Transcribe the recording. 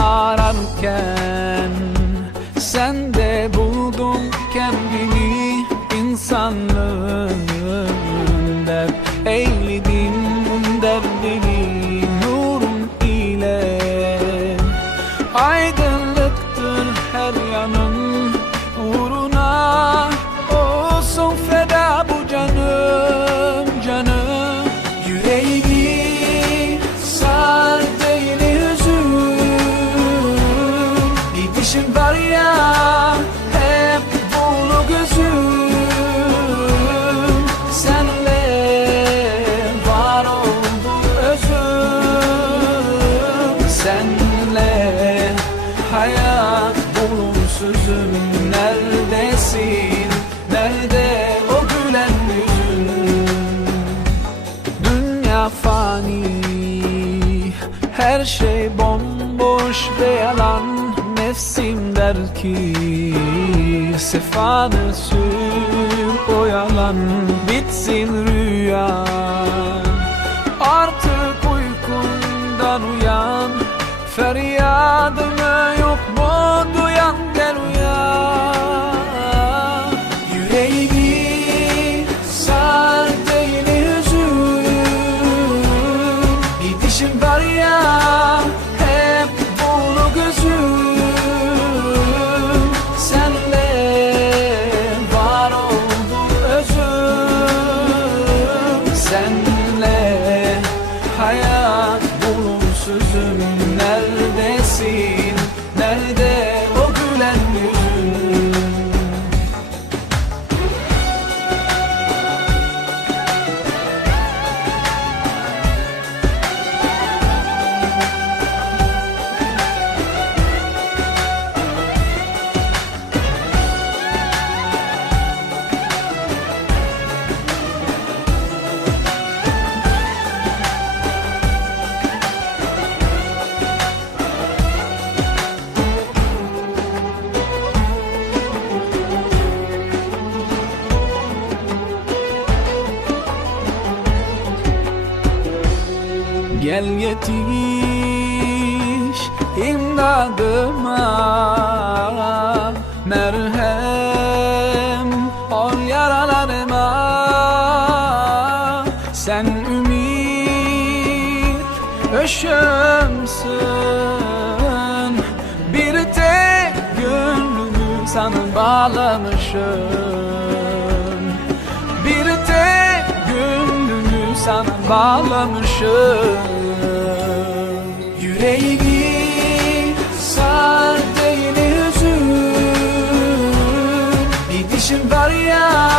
ararken Sen de buldun kendini insanlığın dert Eyledim derdini nurun ile. Aydınlıktır her yanın. Senle hayat bulumsuzum Neredesin? Nerede o gülen yüzün? Dünya fani. Her şey bomboş ve yalan. Nefsim der ki Sefanı sür o yalan Bitsin rüya Feryadımı yok mu duyan? Gel uyan. Yüreğimi sar değil hüzün Gidişin var ya Gel yetiş imdadıma. Merhem ol yaralarıma. Sen ümit ışığımsın Bir tek gönlümü sana bağlamışım sana bağlamışım. Yüreğimi sar değil üzün Bir dişim var ya